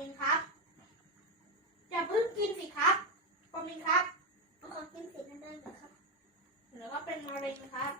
มิงครับ อย่าเพิ่งกินสิครับปอมิงครับขอกินสิ่งนั่นได้ไหมครับแล้วก็เป็นมะเร็งครับ